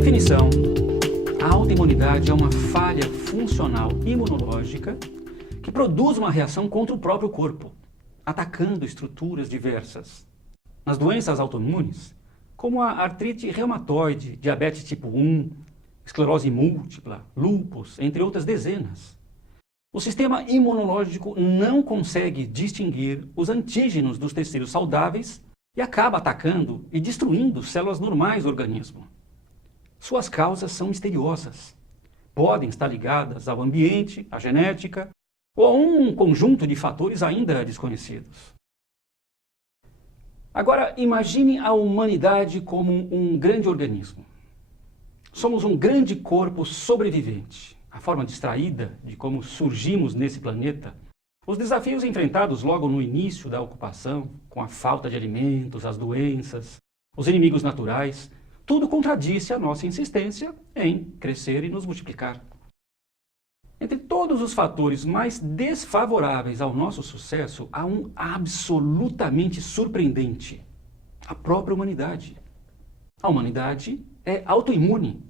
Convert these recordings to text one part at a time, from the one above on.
definição, a autoimunidade é uma falha funcional imunológica que produz uma reação contra o próprio corpo, atacando estruturas diversas. Nas doenças autoimunes, como a artrite reumatoide, diabetes tipo 1, esclerose múltipla, lúpus, entre outras dezenas, o sistema imunológico não consegue distinguir os antígenos dos tecidos saudáveis e acaba atacando e destruindo células normais do organismo. Suas causas são misteriosas. Podem estar ligadas ao ambiente, à genética ou a um conjunto de fatores ainda desconhecidos. Agora, imagine a humanidade como um grande organismo. Somos um grande corpo sobrevivente. A forma distraída de como surgimos nesse planeta, os desafios enfrentados logo no início da ocupação, com a falta de alimentos, as doenças, os inimigos naturais, tudo contradiz a nossa insistência em crescer e nos multiplicar. Entre todos os fatores mais desfavoráveis ao nosso sucesso, há um absolutamente surpreendente: a própria humanidade. A humanidade é autoimune.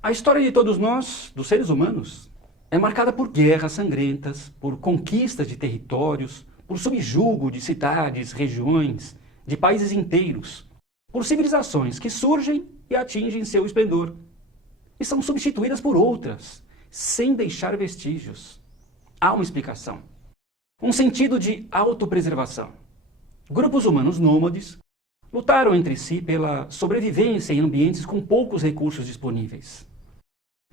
A história de todos nós, dos seres humanos, é marcada por guerras sangrentas, por conquistas de territórios, por subjugo de cidades, regiões, de países inteiros, por civilizações que surgem e atingem seu esplendor, e são substituídas por outras, sem deixar vestígios. Há uma explicação. Um sentido de autopreservação. Grupos humanos nômades lutaram entre si pela sobrevivência em ambientes com poucos recursos disponíveis.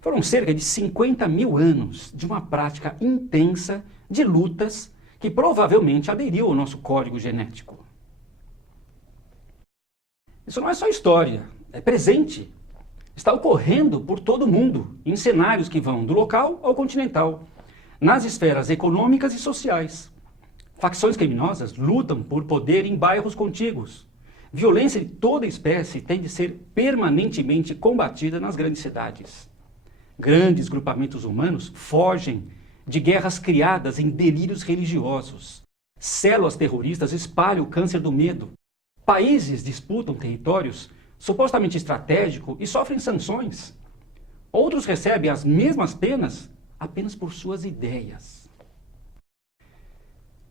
Foram cerca de 50 mil anos de uma prática intensa de lutas que provavelmente aderiu ao nosso código genético. Isso não é só história, é presente. Está ocorrendo por todo o mundo, em cenários que vão do local ao continental, nas esferas econômicas e sociais. Facções criminosas lutam por poder em bairros contíguos. Violência de toda espécie tem de ser permanentemente combatida nas grandes cidades. Grandes grupamentos humanos fogem de guerras criadas em delírios religiosos. Células terroristas espalham o câncer do medo. Países disputam territórios supostamente estratégicos e sofrem sanções. Outros recebem as mesmas penas apenas por suas ideias.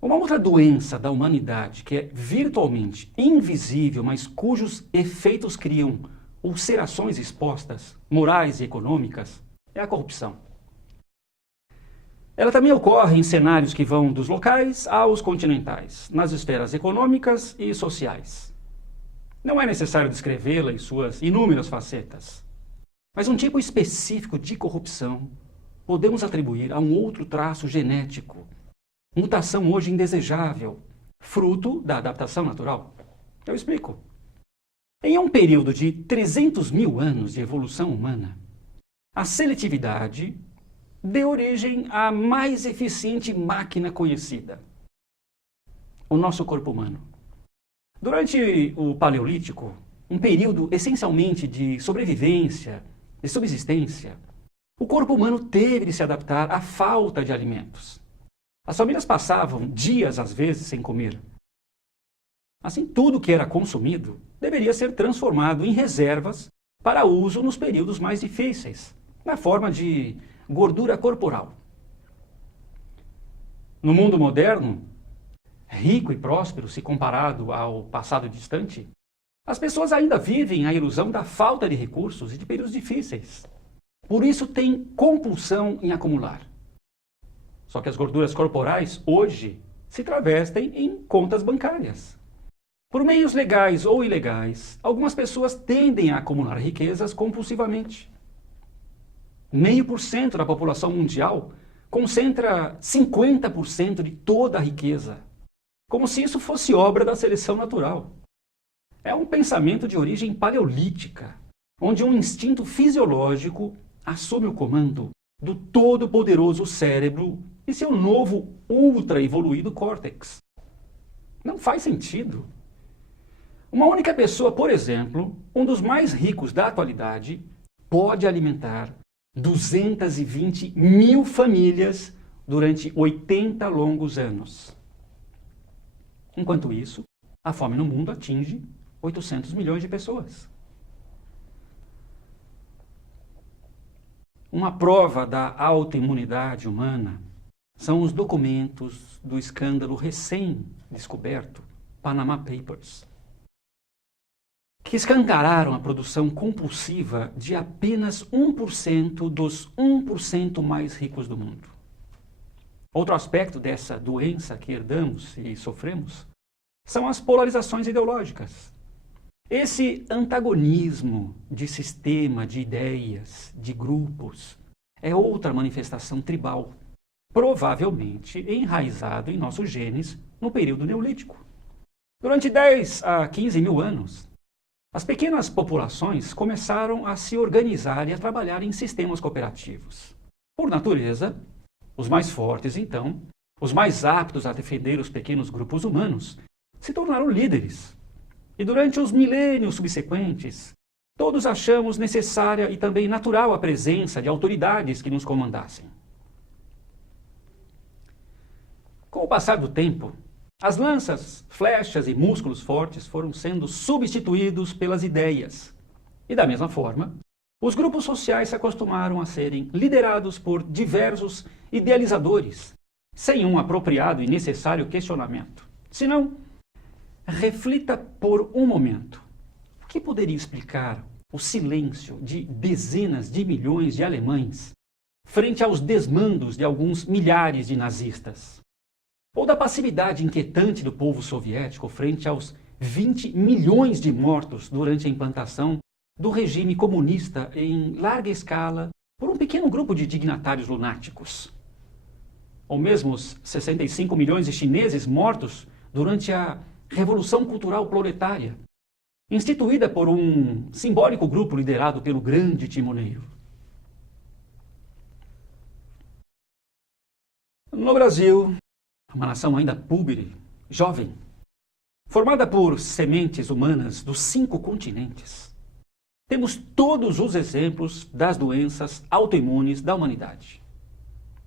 Uma outra doença da humanidade que é virtualmente invisível, mas cujos efeitos criam ulcerações expostas, morais e econômicas, é a corrupção. Ela também ocorre em cenários que vão dos locais aos continentais, nas esferas econômicas e sociais. Não é necessário descrevê-la em suas inúmeras facetas, mas um tipo específico de corrupção podemos atribuir a um outro traço genético, mutação hoje indesejável, fruto da adaptação natural. Eu explico. Em um período de 300 mil anos de evolução humana, a seletividade deu origem à mais eficiente máquina conhecida: o nosso corpo humano. Durante o Paleolítico, um período essencialmente de sobrevivência, de subsistência, o corpo humano teve de se adaptar à falta de alimentos. As famílias passavam dias, às vezes, sem comer. Assim, tudo que era consumido deveria ser transformado em reservas para uso nos períodos mais difíceis, na forma de gordura corporal. No mundo moderno, rico e próspero se comparado ao passado distante, as pessoas ainda vivem a ilusão da falta de recursos e de períodos difíceis. Por isso têm compulsão em acumular. Só que as gorduras corporais, hoje, se travestem em contas bancárias. Por meios legais ou ilegais, algumas pessoas tendem a acumular riquezas compulsivamente. 0,5% da população mundial concentra 50% de toda a riqueza, como se isso fosse obra da seleção natural. É um pensamento de origem paleolítica, onde um instinto fisiológico assume o comando do todo-poderoso cérebro e seu novo ultra-evoluído córtex. Não faz sentido. Uma única pessoa, por exemplo, um dos mais ricos da atualidade, pode alimentar 220 mil famílias durante 80 longos anos. Enquanto isso, a fome no mundo atinge 800 milhões de pessoas. Uma prova da autoimunidade humana são os documentos do escândalo recém-descoberto, Panama Papers, que escancararam a produção compulsiva de apenas 1% dos 1% mais ricos do mundo. Outro aspecto dessa doença que herdamos e sofremos são as polarizações ideológicas. Esse antagonismo de sistema, de ideias, de grupos, é outra manifestação tribal, provavelmente enraizado em nossos genes no período neolítico. Durante 10 a 15 mil anos, as pequenas populações começaram a se organizar e a trabalhar em sistemas cooperativos. Por natureza, os mais fortes, então, os mais aptos a defender os pequenos grupos humanos, se tornaram líderes. E durante os milênios subsequentes, todos achamos necessária e também natural a presença de autoridades que nos comandassem. Com o passar do tempo, as lanças, flechas e músculos fortes foram sendo substituídos pelas ideias. E da mesma forma, os grupos sociais se acostumaram a serem liderados por diversos idealizadores, sem um apropriado e necessário questionamento. Senão, reflita por um momento. O que poderia explicar o silêncio de dezenas de milhões de alemães frente aos desmandos de alguns milhares de nazistas? Ou da passividade inquietante do povo soviético frente aos 20 milhões de mortos durante a implantação do regime comunista em larga escala por um pequeno grupo de dignatários lunáticos? Ou mesmo os 65 milhões de chineses mortos durante a Revolução Cultural Proletária, instituída por um simbólico grupo liderado pelo grande timoneiro. No Brasil, uma nação ainda púbere, jovem, formada por sementes humanas dos 5 continentes, temos todos os exemplos das doenças autoimunes da humanidade.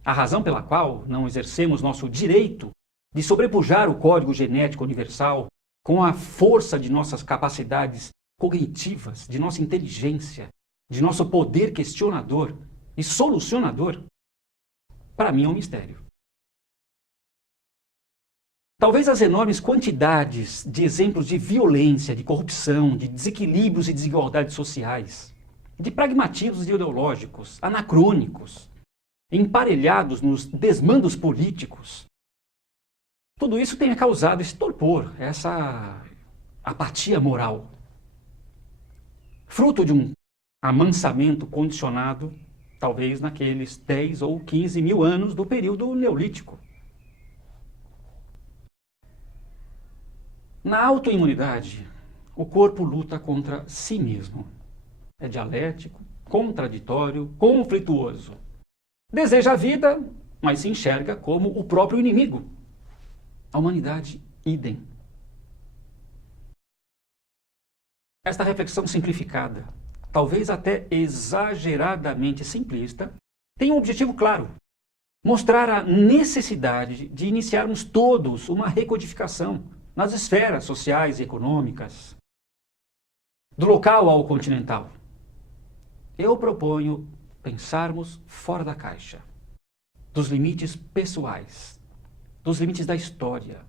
A razão pela qual não exercemos nosso direito de sobrepujar o código genético universal com a força de nossas capacidades cognitivas, de nossa inteligência, de nosso poder questionador e solucionador, para mim é um mistério. Talvez as enormes quantidades de exemplos de violência, de corrupção, de desequilíbrios e desigualdades sociais, de pragmatismos ideológicos, anacrônicos, emparelhados nos desmandos políticos, tudo isso tenha causado esse torpor, essa apatia moral, fruto de um amansamento condicionado, talvez naqueles 10 ou 15 mil anos do período neolítico. Na autoimunidade, o corpo luta contra si mesmo. É dialético, contraditório, conflituoso. Deseja a vida, mas se enxerga como o próprio inimigo. A humanidade, idem. Esta reflexão simplificada, talvez até exageradamente simplista, tem um objetivo claro: mostrar a necessidade de iniciarmos todos uma recodificação nas esferas sociais e econômicas, do local ao continental. Eu proponho pensarmos fora da caixa, dos limites pessoais, dos limites da história,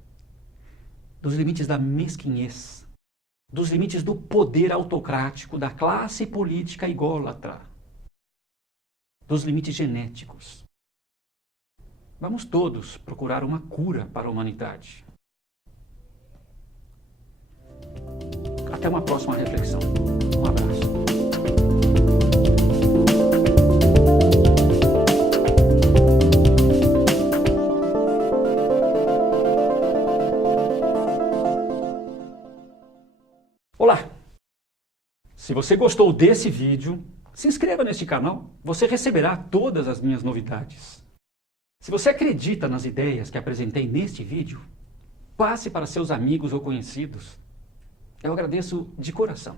dos limites da mesquinhez, dos limites do poder autocrático da classe política ególatra, dos limites genéticos. Vamos todos procurar uma cura para a humanidade. Até uma próxima reflexão. Um abraço. Olá! Se você gostou desse vídeo, se inscreva neste canal. Você receberá todas as minhas novidades. Se você acredita nas ideias que apresentei neste vídeo, passe para seus amigos ou conhecidos. Eu agradeço de coração.